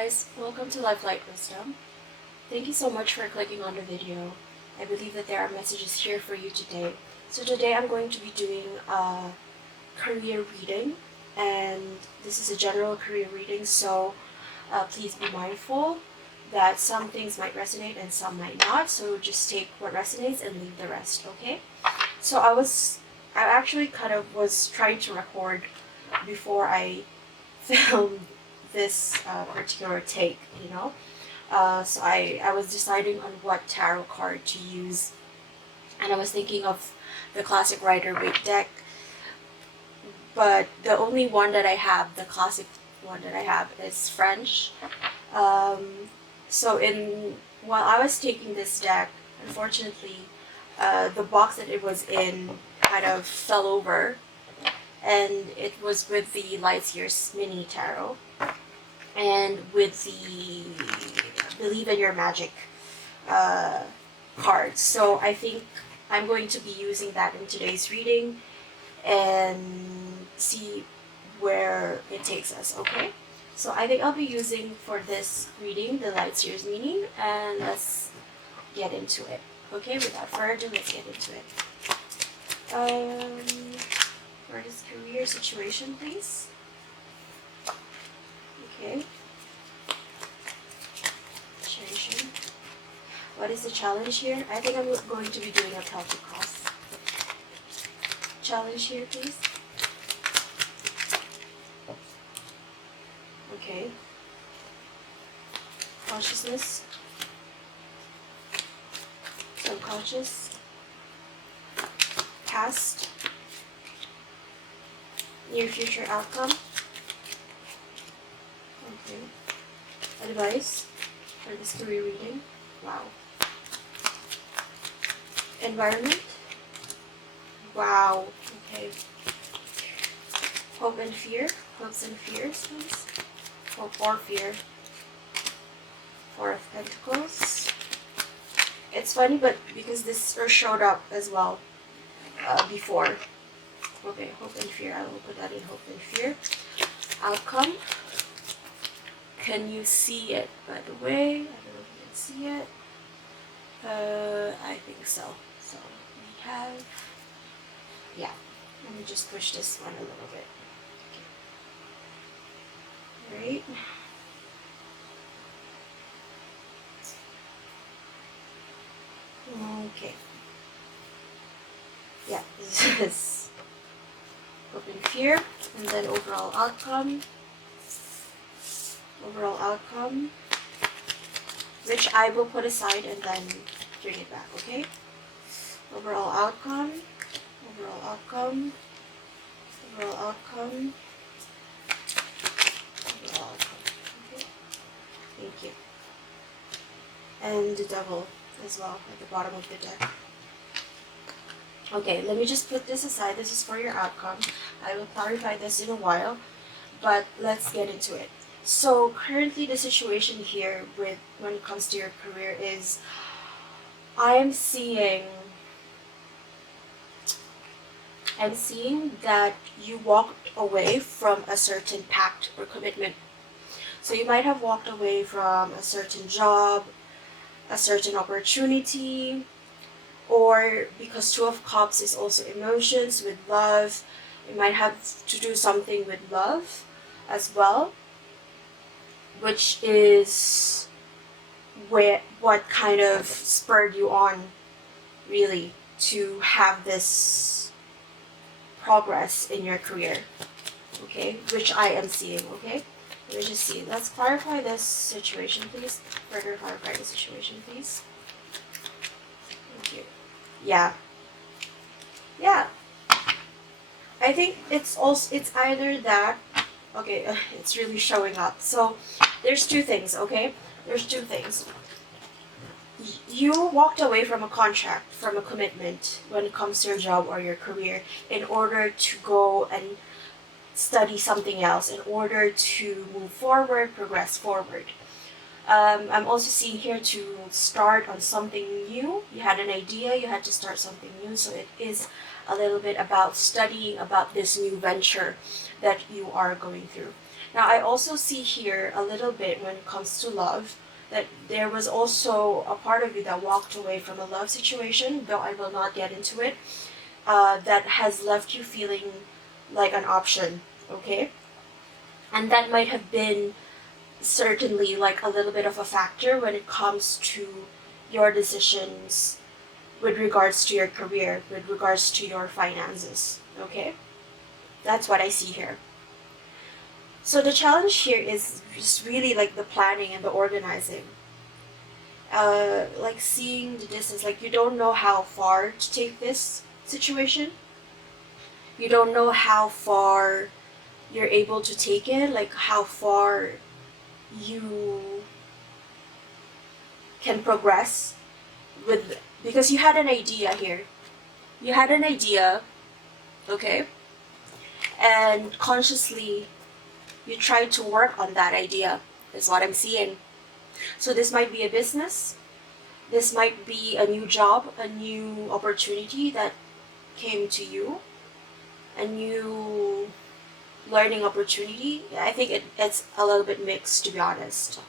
guys, welcome to Lifelight Wisdom. Thank you so much for clicking on the video. I believe that there are messages here for you today. So today I'm going to be doing a career reading, and this is a general career reading, so please be mindful that some things might resonate and some might not, so just take what resonates and leave the rest, okay? So I actually kind of was trying to record before I filmed this particular take, so I was deciding on what tarot card to use, and I was thinking of the classic Rider-Waite deck, but the only one that I have, the classic one that I have, is French. So while I was taking this deck, unfortunately, the box that it was in kind of fell over, and it was with the Lightyear's mini tarot and with the Believe in Your Magic cards. So I think I'm going to be using that in today's reading and see where it takes us, okay? So I think I'll be using for this reading the Lightyear's meaning, and let's get into it. Okay, without further ado, let's get into it. For this career situation, please. Okay. Situation. What is the challenge here? I think I'm going to be doing a Celtic cross. Challenge here, please. Okay. Consciousness. Subconscious. Past. Near future outcome. Okay. Advice for this career reading. Wow. Environment. Wow. Okay. Hope and fear. Hopes and fears, please. Hope or fear. Four of Pentacles. It's funny, but because this showed up as well before. Okay, hope and fear. I will put that in hope and fear. Outcome. Can you see it, by the way? I don't know if you can see it. I think so. So we have, yeah. Let me just push this one a little bit. Okay. Alright. Okay. Yeah, this is hope and fear, and then overall outcome. Overall outcome, which I will put aside and then bring it back, okay? Overall outcome, overall outcome, overall outcome, overall outcome, okay? Thank you. And the devil as well at the bottom of the deck. Okay, let me just put this aside. This is for your outcome. I will clarify this in a while, but let's get into it. So currently the situation here when it comes to your career is I'm seeing that you walked away from a certain pact or commitment. So you might have walked away from a certain job, a certain opportunity, or because Two of Cups is also emotions with love, you might have to do something with love as well, which is what kind of spurred you on really to have this progress in your career, okay, which I am seeing, okay? Let me just see. Let's clarify this situation, please. Further clarify the situation, please. Thank you. Yeah. I think it's either that. Okay, it's really showing up. So there's two things, okay? There's two things. You walked away from a contract, from a commitment when it comes to your job or your career in order to go and study something else, in order to move forward, progress forward. I'm also seeing here to start on something new. You had an idea, you had to start something new, so it is a little bit about studying about this new venture that you are going through. Now, I also see here a little bit when it comes to love that there was also a part of you that walked away from a love situation, though I will not get into it, that has left you feeling like an option, okay? And that might have been certainly like a little bit of a factor when it comes to your decisions with regards to your career, with regards to your finances, okay? That's what I see here. So the challenge here is just really like the planning and the organizing. Like seeing the distance, like you don't know how far to take this situation. You don't know how far you're able to take it, like how far you can progress with, because you had an idea here. You had an idea, okay? And consciously you tried to work on that idea, is what I'm seeing. So this might be a business, this might be a new job, a new opportunity that came to you, a new learning opportunity. I think it's a little bit mixed, to be honest.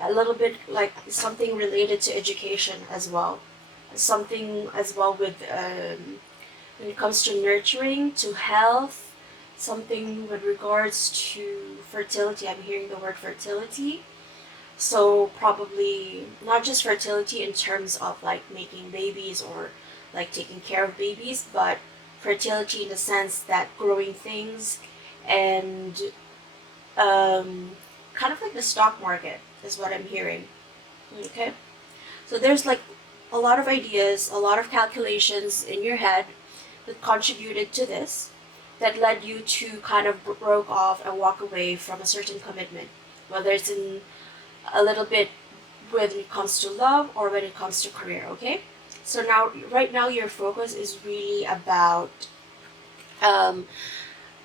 A little bit like something related to education as well. Something as well with when it comes to nurturing, to health, something with regards to fertility. I'm hearing the word fertility. So probably not just fertility in terms of like making babies or like taking care of babies, but fertility in the sense that growing things and kind of like the stock market is what I'm hearing. Okay? So there's like a lot of ideas, a lot of calculations in your head that contributed to this, that led you to kind of broke off and walk away from a certain commitment, whether it's in a little bit when it comes to love or when it comes to career, okay? So now, right now, your focus is really about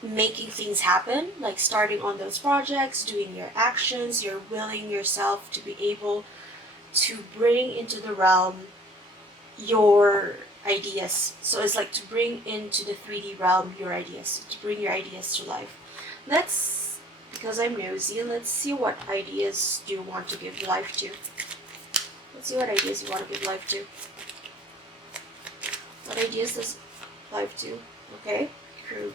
making things happen, like starting on those projects, doing your actions. You're willing yourself to be able to bring into the realm your ideas. So it's like to bring into the 3D realm your ideas, to bring your ideas to life. Let's, because I'm nosy, let's see what ideas do you want to give life to. Let's see what ideas you want to give life to. What ideas does life do? Okay, crew.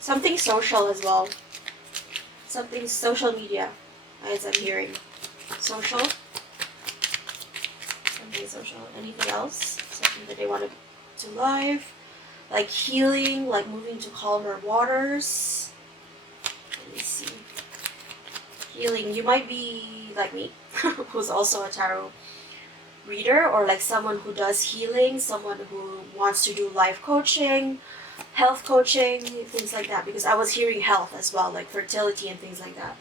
Something social as well. Something social media, as I'm hearing. Social. Something social. Anything else? Something that they want to live. Like healing, like moving to calmer waters. Let me see. Healing. You might be like me, who's also a tarot reader, or like someone who does healing, someone who wants to do life coaching, health coaching, things like that, because I was hearing health as well, like fertility and things like that.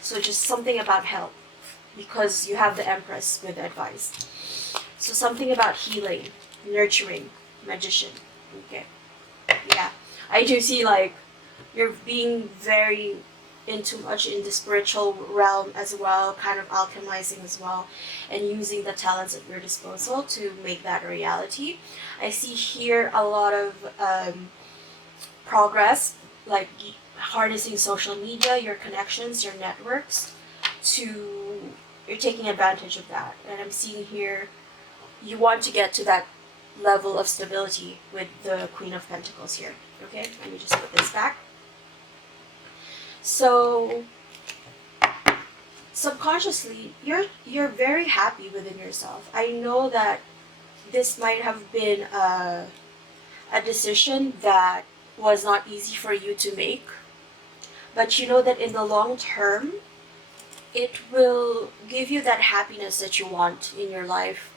So just something about health, because you have the Empress with advice. So something about healing, nurturing, magician. Okay. Yeah. I do see like you're being very into much in the spiritual realm as well, kind of alchemizing as well, and using the talents at your disposal to make that a reality. I see here a lot of progress, like harnessing social media, your connections, your networks, to you're taking advantage of that. And I'm seeing here you want to get to that level of stability with the Queen of Pentacles here. Okay, let me just put this back. So subconsciously, you're very happy within yourself. I know that this might have been a decision that was not easy for you to make, but you know that in the long term, it will give you that happiness that you want in your life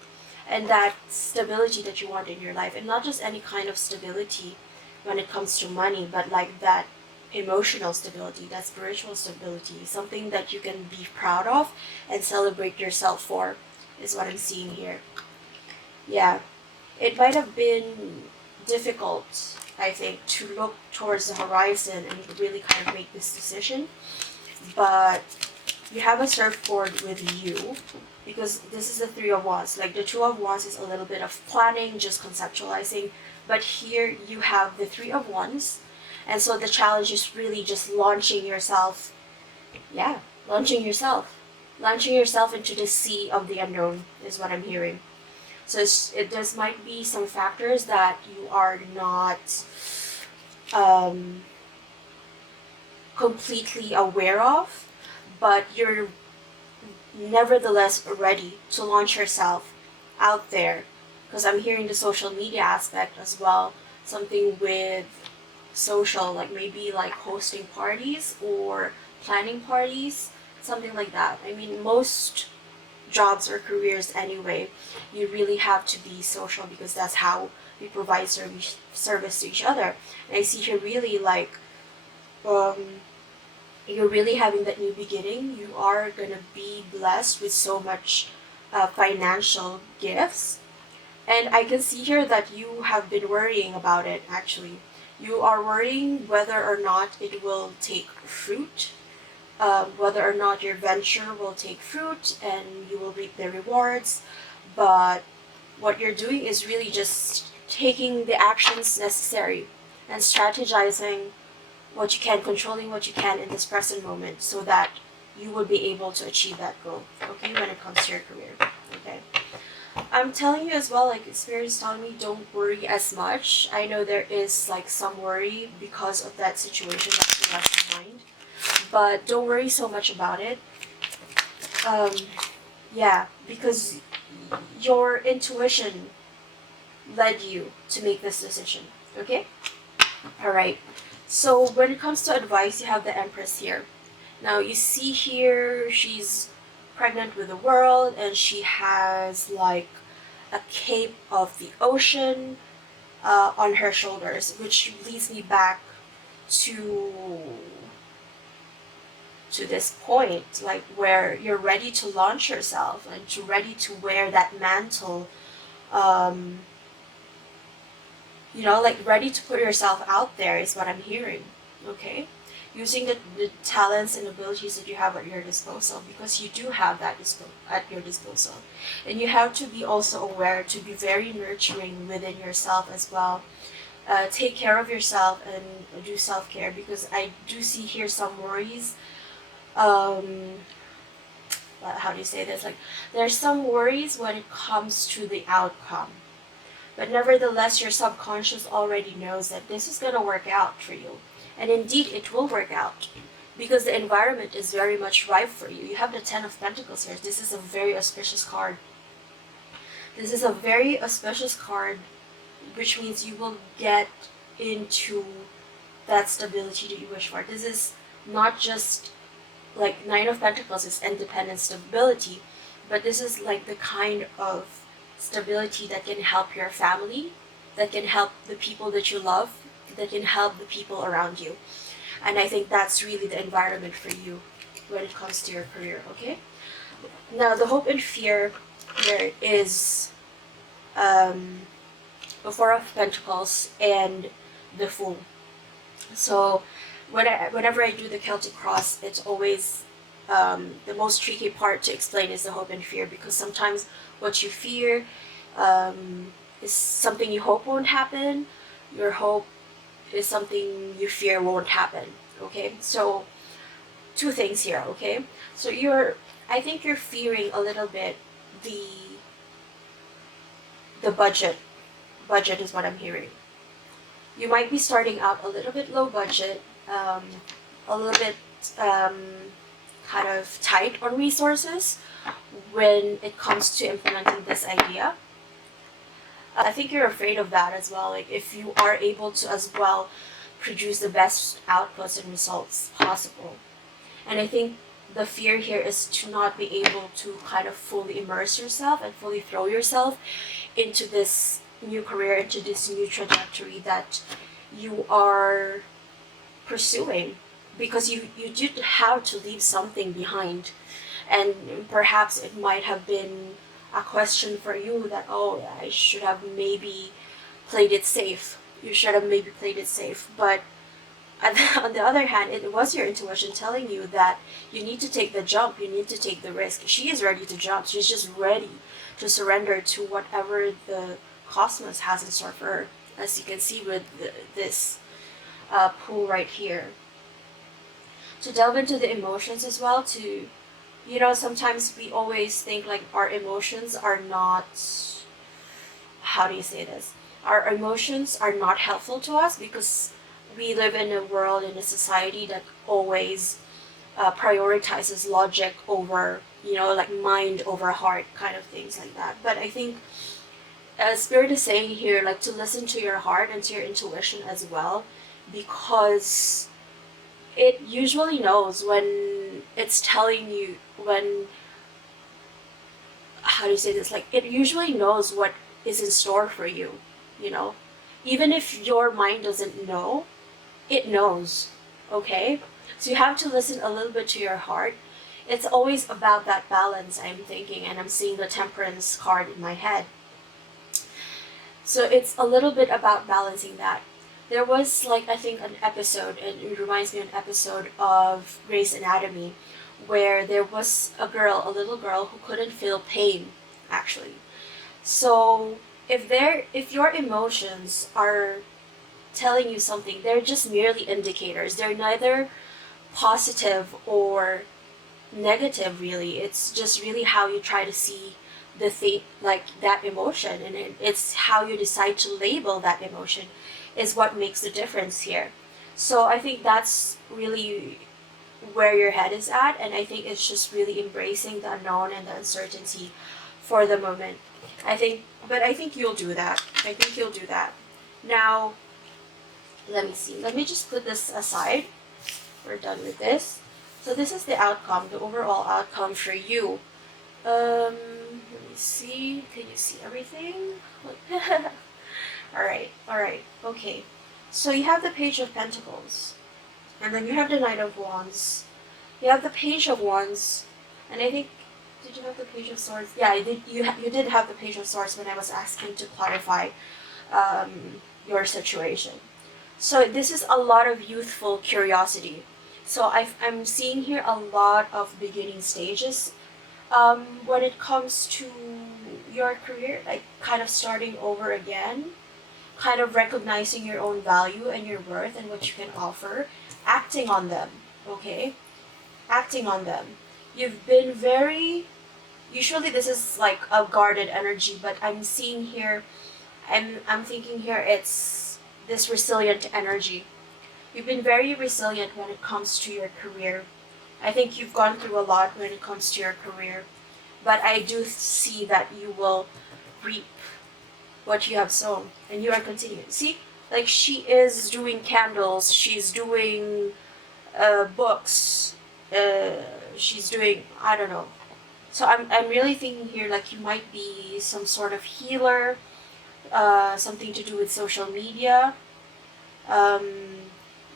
and that stability that you want in your life. And not just any kind of stability when it comes to money, but like that emotional stability, that spiritual stability, something that you can be proud of and celebrate yourself for, is what I'm seeing here. Yeah, it might have been difficult, I think, to look towards the horizon and really kind of make this decision, but you have a surfboard with you, because this is the Three of Wands. Like the Two of Wands is a little bit of planning, just conceptualizing, but here you have the Three of Wands, And so the challenge is really just launching yourself. Yeah, launching yourself. Launching yourself into the sea of the unknown is what I'm hearing. So there might be some factors that you are not um, completely aware of, but you're nevertheless ready to launch yourself out there. Because I'm hearing the social media aspect as well. Something with social, like maybe like hosting parties or planning parties, something like that. I mean, most jobs or careers anyway, you really have to be social because that's how we provide service to each other. And I see here really like um, you're really having that new beginning. You are gonna be blessed with so much financial gifts. And I can see here that you have been worrying about it actually. You are worrying whether or not it will take fruit, whether or not your venture will take fruit and you will reap the rewards. But what you're doing is really just taking the actions necessary and strategizing what you can, controlling what you can in this present moment so that you will be able to achieve that goal, okay, when it comes to your career, okay? I'm telling you as well, like experience telling me don't worry as much. I know there is like some worry because of that situation that you left behind, but don't worry so much about it. Um, yeah, because your intuition led you to make this decision, okay? All right. So when it comes to advice, you have the Empress here. Now you see here she's pregnant with the world and she has like a cape of the ocean on her shoulders, which leads me back to this point, like where you're ready to launch yourself and to ready to wear that mantle, um, like ready to put yourself out there is what I'm hearing, okay? Using the talents and abilities that you have at your disposal, because you do have that at your disposal. And you have to be also aware to be very nurturing within yourself as well. Take care of yourself and do self-care, because I do see here some worries. Um, how do you say this? Like, there's some worries when it comes to the outcome. But nevertheless, your subconscious already knows that this is going to work out for you. And indeed, it will work out because the environment is very much ripe for you. You have the Ten of Pentacles here. This is a very auspicious card. This is a very auspicious card, which means you will get into that stability that you wish for. This is not just like Nine of Pentacles is independent stability, but this is like the kind of stability that can help your family, that can help the people that you love, that can help the people around you. And I think that's really the environment for you when it comes to your career, okay? Now, the hope and fear there is the Four of Pentacles and the Fool. So whenever I do the Celtic cross, it's always the most tricky part to explain is the hope and fear, because sometimes what you fear is something you hope won't happen. Your hope is something you fear won't happen. Okay, so two things here. Okay, so I think you're fearing a little bit the budget. Budget is what I'm hearing. You might be starting out a little bit low budget, a little bit kind of tight on resources when it comes to implementing this idea. I think you're afraid of that as well. Like if you are able to as well produce the best outputs and results possible. And I think the fear here is to not be able to kind of fully immerse yourself and fully throw yourself into this new career, into this new trajectory that you are pursuing, because you did have to leave something behind. And perhaps it might have been a question for you that, oh, I should have maybe played it safe. You should have maybe played it safe. But on the other hand, it was your intuition telling you that you need to take the jump, you need to take the risk. She is ready to jump. She's just ready to surrender to whatever the cosmos has in store for her, as you can see with this pull right here. To delve into the emotions as well, to, you know, sometimes we always think like our emotions are not, how do you say this? Our emotions are not helpful to us because we live in a world, in a society that always prioritizes logic over, you know, like mind over heart kind of things like that. But I think Spirit is saying here, like, to listen to your heart and to your intuition as well, because it usually knows when it's telling you, when, how do you say this, like, it usually knows what is in store for you, you know, even if your mind doesn't know, it knows. Okay, so you have to listen a little bit to your heart. It's always about that balance, I'm thinking, and I'm seeing the Temperance card in my head. So it's a little bit about balancing that. There was, like, I think an episode, and it reminds me of an episode of Grey's Anatomy, where there was a girl, a little girl, who couldn't feel pain, actually. So if your emotions are telling you something, they're just merely indicators. They're neither positive or negative, really. It's just really how you try to see the thing, like that emotion, and it's how you decide to label that emotion is what makes the difference here. So I think that's really where your head is at, and I think it's just really embracing the unknown and the uncertainty for the moment. I think you'll do that. I think you'll do that. Now, let me see. Let me just put this aside. We're done with this. So this is the outcome, the overall outcome for you. Let me see. Can you see everything? Alright, okay. So you have the Page of Pentacles, and then you have the Knight of Wands. You have the Page of Wands, and I think, did you have the Page of Swords? Yeah, you did have the Page of Swords when I was asking to clarify your situation. So this is a lot of youthful curiosity. So I'm seeing here a lot of beginning stages when it comes to your career, like kind of starting over again, kind of recognizing your own value and your worth and what you can offer, acting on them, okay? Acting on them. You've been very, usually this is like a guarded energy, but I'm seeing here, I'm thinking here it's this resilient energy. You've been very resilient when it comes to your career. I think you've gone through a lot when it comes to your career, but I do see that you will reap what you have sown, and you are continuing. See, like, she is doing candles, she's doing books, she's doing, I don't know. So I'm really thinking here, like, you might be some sort of healer, something to do with social media,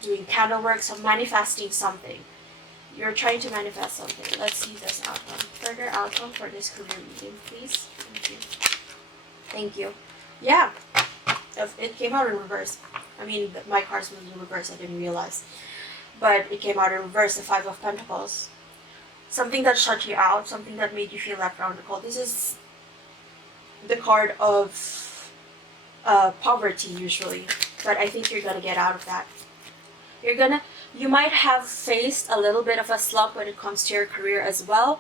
doing candle work, so manifesting something. You're trying to manifest something. Let's see this outcome. Further outcome for this career reading, please. Thank you. Thank you. Yeah, it came out in reverse. I mean, my cards was in reverse, I didn't realize. But it came out in reverse, the Five of Pentacles. Something that shut you out, something that made you feel left out in the cold. This is the card of poverty, usually. But I think you're gonna get out of that. You might have faced a little bit of a slump when it comes to your career as well,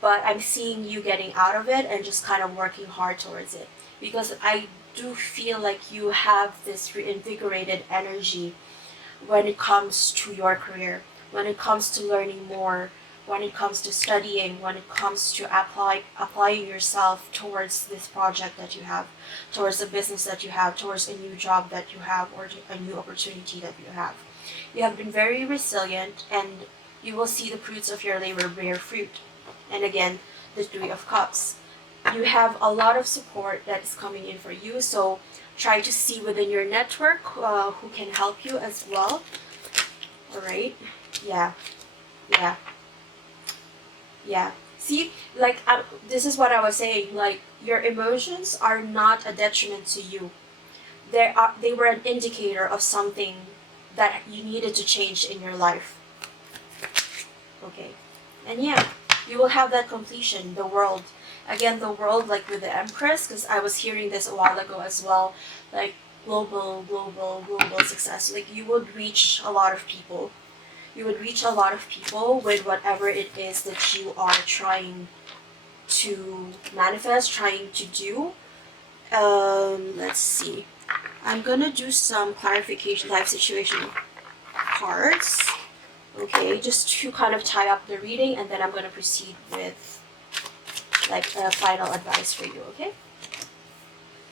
but I'm seeing you getting out of it and just kind of working hard towards it, because I do feel like you have this reinvigorated energy when it comes to your career, when it comes to learning more, when it comes to studying, when it comes to applying yourself towards this project that you have, towards the business that you have, towards a new job that you have, or a new opportunity that you have. You have been very resilient, and you will see the fruits of your labor bear fruit. And again, the Three of Cups. You have a lot of support that is coming in for you, so try to see within your network who can help you as well. Alright? Yeah. See, like, this is what I was saying, like, your emotions are not a detriment to you. They were an indicator of something that you needed to change in your life. Okay. And yeah, you will have that completion, the world. Again, the world, like with the Empress, because I was hearing this a while ago as well. Like, global success. Like you would reach a lot of people. You would reach a lot of people with whatever it is that you are trying to manifest, trying to do. Let's see. I'm gonna do some clarification life situation cards. Okay, just to kind of tie up the reading, and then I'm gonna proceed with like a final advice for you. Okay.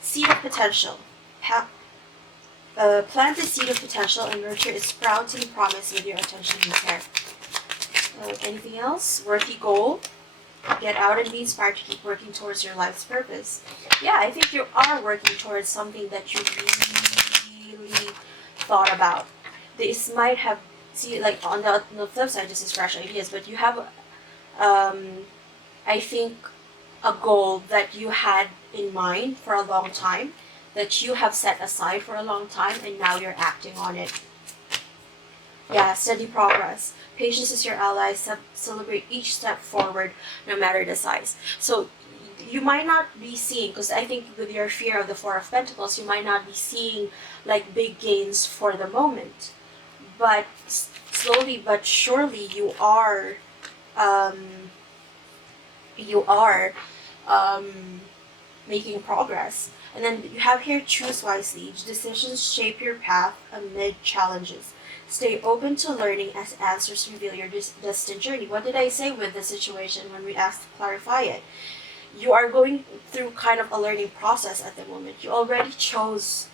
Seed of potential. Plant the seed of potential and nurture its sprouting promise with your attention and care. Anything else? Worthy goal. Get out and be inspired to keep working towards your life's purpose. Yeah, I think you are working towards something that you really thought about. This might have, see, like on the flip side, this is fresh ideas, but you have, I think, a goal that you had in mind for a long time, that you have set aside for a long time, and now you're acting on it. Yeah, steady progress. Patience is your ally. Celebrate each step forward, no matter the size. So you might not be seeing, because I think with your fear of the Four of Pentacles, you might not be seeing like big gains for the moment. But slowly but surely you are, you are making progress. And then you have here, choose wisely. Decisions shape your path amid challenges. Stay open to learning as answers reveal your destined journey. What did I say with the situation when we asked to clarify it? You are going through kind of a learning process at the moment. You already chose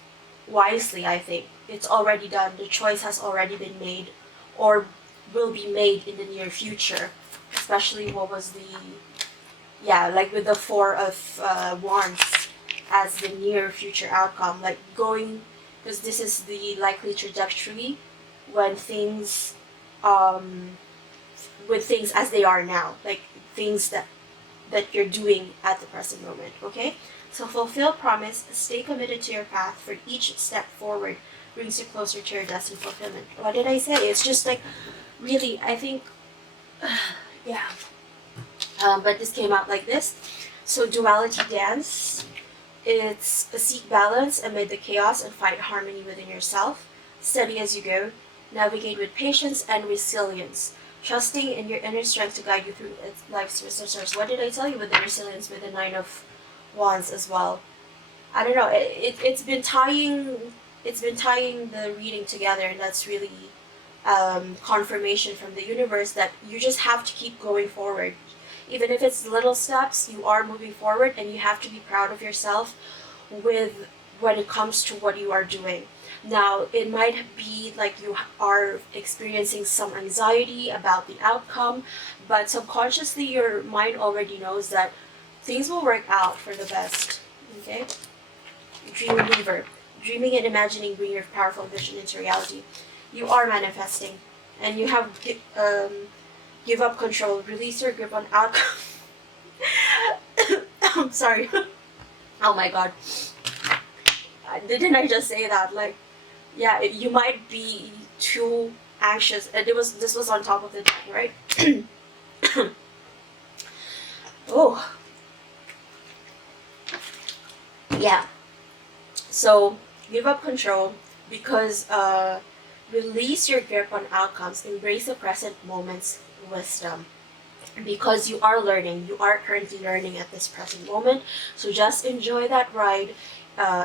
wisely, I think. It's already done. The choice has already been made or will be made in the near future. Especially what was the, yeah, like with the Four of Wands as the near future outcome. Like going, because this is the likely trajectory when things, with things as they are now, like things that you're doing at the present moment. Okay, so fulfill promise, stay committed to your path, for each step forward brings you closer to your destined fulfillment. What did I say? It's just like, really, I think, yeah, but this came out like this. So duality dance, it's a seek balance amid the chaos and find harmony within yourself. Steady as you go. Navigate with patience and resilience, trusting in your inner strength to guide you through life's resources. What did I tell you with the resilience with the Nine of Wands as well? I don't know. It's been tying the reading together, and that's really confirmation from the universe that you just have to keep going forward. Even if it's little steps, you are moving forward, and you have to be proud of yourself with when it comes to what you are doing. Now, it might be like you are experiencing some anxiety about the outcome, but subconsciously your mind already knows that things will work out for the best. Okay? Dream Weaver. Dreaming and imagining bring your powerful vision into reality. You are manifesting, and you have give up control, release your grip on outcome. I'm sorry. Oh my god. Didn't I just say that? Like, yeah, you might be too anxious. And this was on top of the deck, right? Oh, yeah. So give up control, because release your grip on outcomes. Embrace the present moment's wisdom, because you are learning. You are currently learning at this present moment. So just enjoy that ride.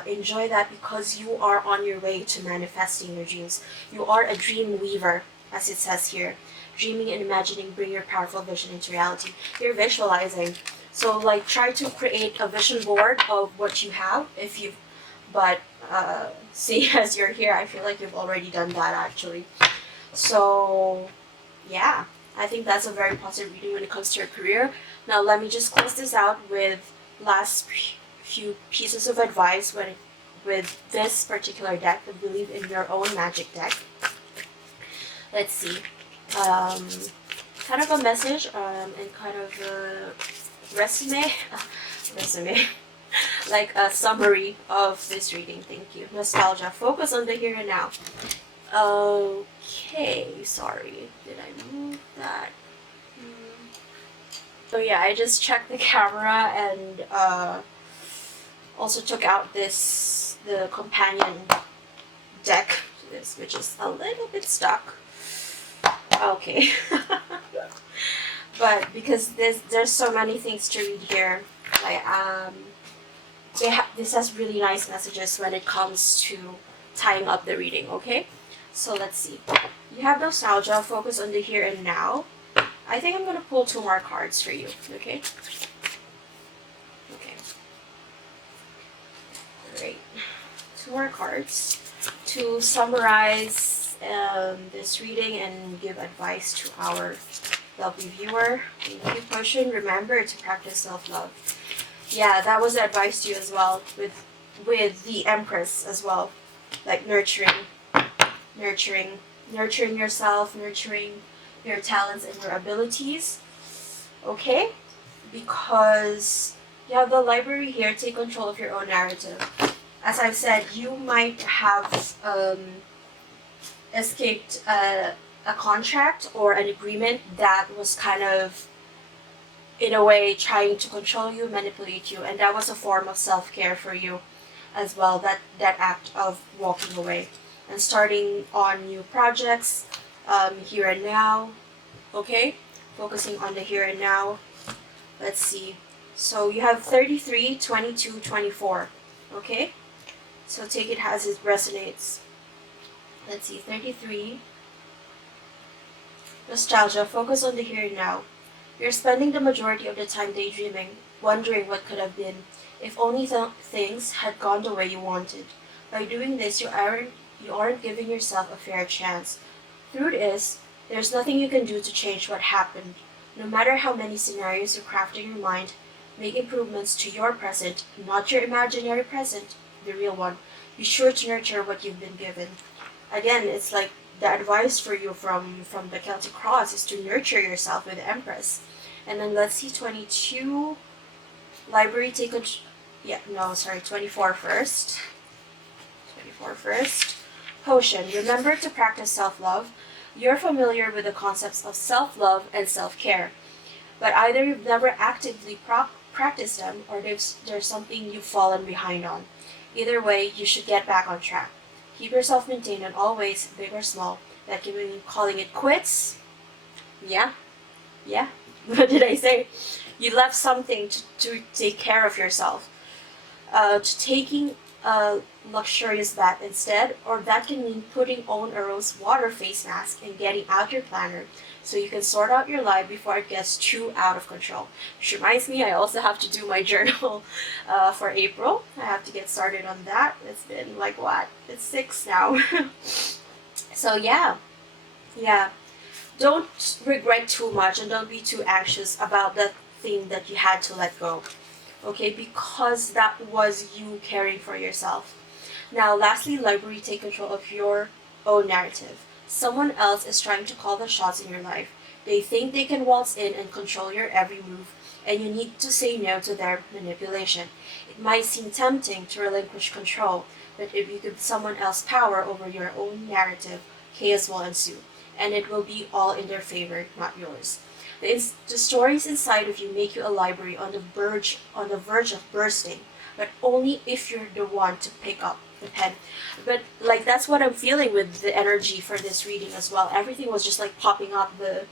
Enjoy that, because you are on your way to manifesting your dreams. You are a dream weaver, as it says here. Dreaming and imagining bring your powerful vision into reality. You're visualizing. So like, try to create a vision board of what you have, if you, but see, as you're here, I feel like you've already done that actually. So yeah, I think that's a very positive reading when it comes to your career. Now let me just close this out with last few pieces of advice with this particular deck. I believe in your own magic deck. Let's see. Kind of a message and kind of a resume. Like a summary of this reading. Thank you. Nostalgia. Focus on the here and now. Okay, sorry. Did I move that? So yeah, I just checked the camera, and Also took out the companion deck to this, which is a little bit stuck. Okay. But because there's so many things to read here, like this has really nice messages when it comes to tying up the reading. Okay, so let's see. You have nostalgia. Focus on the here and now. I think I'm gonna pull 2 more cards for you. Okay. Okay. Great. 2 more cards to summarize this reading and give advice to our lovely viewer. Thank you, Potion. Remember to practice self-love. Yeah, that was the advice to you as well with the Empress as well. Like nurturing yourself, nurturing your talents and your abilities. Okay? Because you have the library here, take control of your own narrative. As I've said, you might have escaped a contract or an agreement that was kind of, in a way, trying to control you, manipulate you, and that was a form of self-care for you as well, that act of walking away and starting on new projects here and now. Okay, focusing on the here and now. Let's see. So you have 33, 22, 24. Okay, so take it as it resonates. Let's see. 33, nostalgia. Focus on the here and now. You're spending the majority of the time daydreaming, wondering what could have been, if only things had gone the way you wanted. By doing this, you aren't giving yourself a fair chance. Truth is, there's nothing you can do to change what happened. No matter how many scenarios you craft in your mind, make improvements to your present, not your imaginary present, the real one. Be sure to nurture what you've been given. Again, it's like the advice for you from the Celtic Cross is to nurture yourself with the Empress. And then let's see, 22, library, take a, 24 first. 24 first. Potion, remember to practice self-love. You're familiar with the concepts of self-love and self-care, but either you've never actively practiced them or there's something you've fallen behind on. Either way, you should get back on track. Keep yourself maintained in all ways, big or small. That can mean calling it quits. Yeah. What did I say? You left something to take care of yourself. To taking a luxurious bath instead, or that can mean putting on a rose water face mask and getting out your planner so you can sort out your life before it gets too out of control. Which reminds me, I also have to do my journal for April. I have to get started on that. It's been like what? It's 6 now. So yeah. Don't regret too much and don't be too anxious about that thing that you had to let go. Okay, because that was you caring for yourself. Now, lastly, library, take control of your own narrative. Someone else is trying to call the shots in your life. They think they can waltz in and control your every move, and you need to say no to their manipulation. It might seem tempting to relinquish control, but if you give someone else power over your own narrative, chaos will ensue, and it will be all in their favor, not yours. The stories inside of you make you a library on the verge of bursting, but only if you're the one to pick up the pen. But like that's what I'm feeling with the energy for this reading as well. Everything was just like popping up. The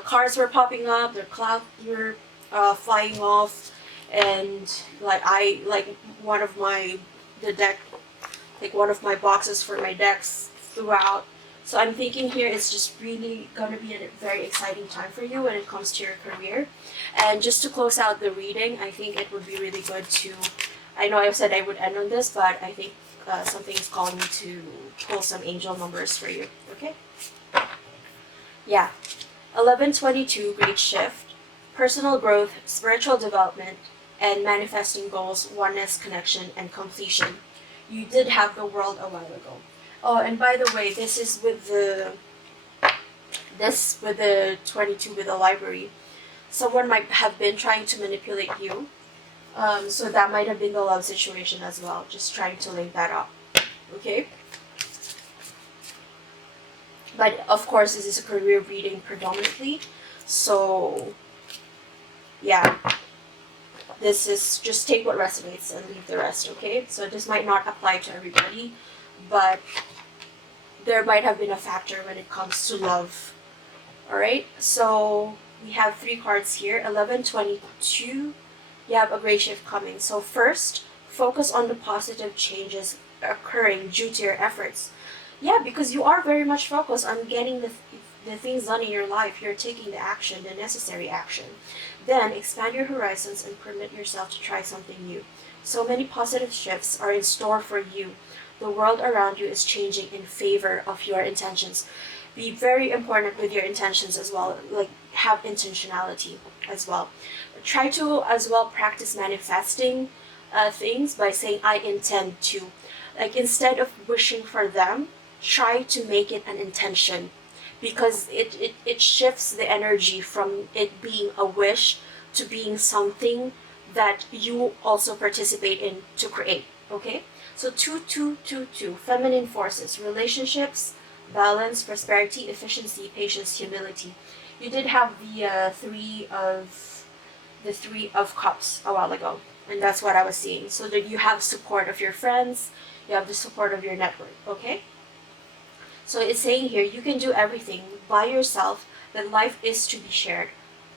cards were popping up. The clouds were flying off, and one of my boxes for my decks flew out. So I'm thinking here it's just really going to be a very exciting time for you when it comes to your career. And just to close out the reading, I think it would be really good to, I know I said I would end on this, but I think something is calling me to pull some angel numbers for you. Okay? Yeah. 1122, great shift, personal growth, spiritual development, and manifesting goals, oneness, connection, and completion. You did have the world a while ago. Oh, and by the way, this is with the 22 with the library. Someone might have been trying to manipulate you. So that might have been the love situation as well. Just trying to link that up. Okay? But of course, this is a career reading predominantly. So, yeah. This is just take what resonates and leave the rest, okay? So this might not apply to everybody, but there might have been a factor when it comes to love. All right, so we have 3 cards here. 11, 22. You have a great shift coming. So first, focus on the positive changes occurring due to your efforts. Yeah, because you are very much focused on getting the things done in your life. You're taking the action, the necessary action. Then expand your horizons and permit yourself to try something new. So many positive shifts are in store for you. The world around you is changing in favor of your intentions. Be very important with your intentions as well. Like, have intentionality as well. Try to as well practice manifesting things by saying I intend to. Like, instead of wishing for them, try to make it an intention, because it shifts the energy from it being a wish to being something that you also participate in to create. Okay, so 2222, feminine forces, relationships, balance, prosperity, efficiency, patience, humility. You did have the three of cups a while ago, and that's what I was seeing. So that you have support of your friends, you have the support of your network. Okay, so it's saying here you can do everything by yourself, that life is to be shared.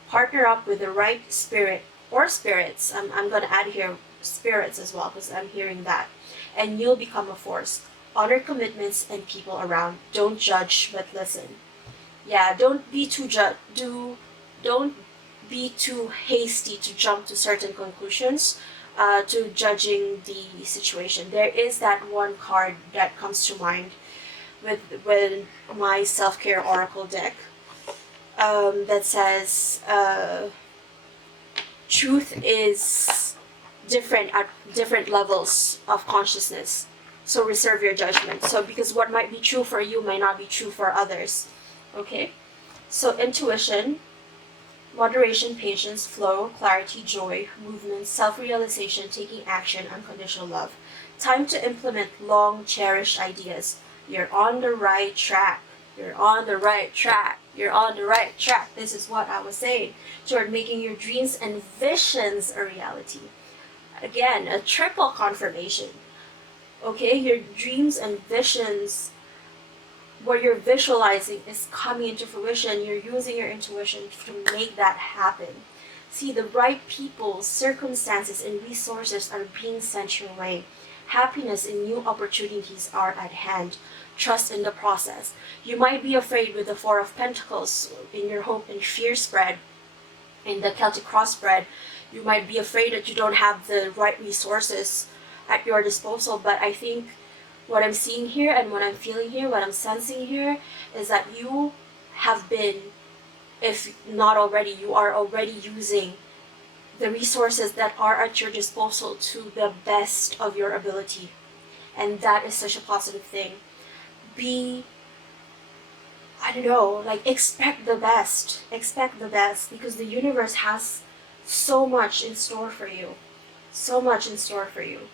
Partner up with the right spirit or spirits. I'm going to add here spirits as well, because I'm hearing that. And you'll become a force. Honor commitments and people around. Don't judge, but listen. Yeah, don't be too don't be too hasty to jump to certain conclusions, to judging the situation. There is that one card that comes to mind with my self-care oracle deck, that says truth is different at different levels of consciousness, so reserve your judgment. So because what might be true for you might not be true for others. Okay, so intuition, moderation, patience, flow, clarity, joy, movement, self-realization, taking action, unconditional love. Time to implement long cherished ideas. You're on the right track. You're on the right track. You're on the right track. This is what I was saying, toward making your dreams and visions a reality. Again, a triple confirmation. Okay, your dreams and visions, what you're visualizing, is coming into fruition. You're using your intuition to make that happen. See, the right people, circumstances, and resources are being sent your way. Happiness and new opportunities are at hand. Trust in the process. You might be afraid with the Four of Pentacles in your hope and fear spread, in the Celtic cross spread. You might be afraid that you don't have the right resources at your disposal, but I think what I'm seeing here and what I'm feeling here, what I'm sensing here, is that you have been, if not already, you are already using the resources that are at your disposal to the best of your ability. And that is such a positive thing. Expect the best. Expect the best, because the universe has so much in store for you. So much in store for you.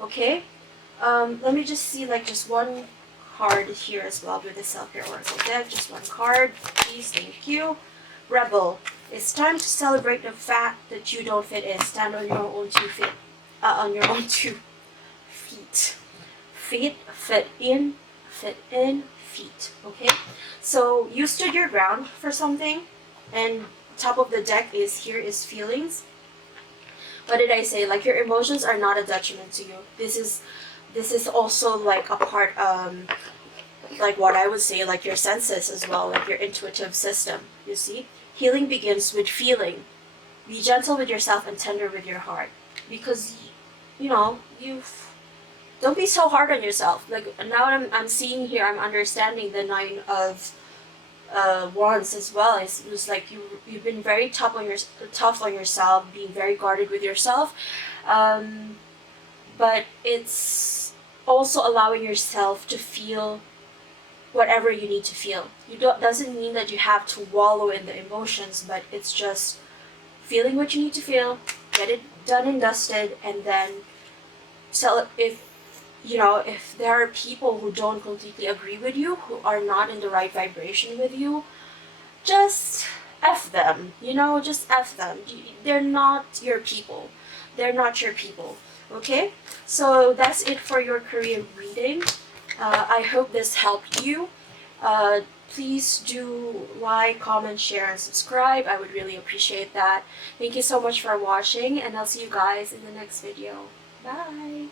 Okay? Let me just see just one card here as well with the self-care oracle deck. Just one card, please. Thank you. Rebel. It's time to celebrate the fact that you don't fit in. Stand on your own 2 feet. On your own 2 feet. Feet, fit in, feet. Okay? So you stood your ground for something, and top of the deck is here is feelings. What did I say? Your emotions are not a detriment to you. This is also a part, what I would say, your senses as well, your intuitive system. You see, healing begins with feeling. Be gentle with yourself and tender with your heart, because don't be so hard on yourself. Now I'm seeing here, I'm understanding the 9 of Wands as well. It was you've been very tough on yourself, being very guarded with yourself, but it's also allowing yourself to feel whatever you need to feel. Doesn't mean that you have to wallow in the emotions, but it's just feeling what you need to feel, get it done and dusted, and then if there are people who don't completely agree with you, who are not in the right vibration with you, just F them, just F them. They're not your people. they're not your people. Okay, so that's it for your Korean reading. I hope this helped you. Please do like, comment, share, and subscribe. I would really appreciate that. Thank you so much for watching, and I'll see you guys in the next video. Bye!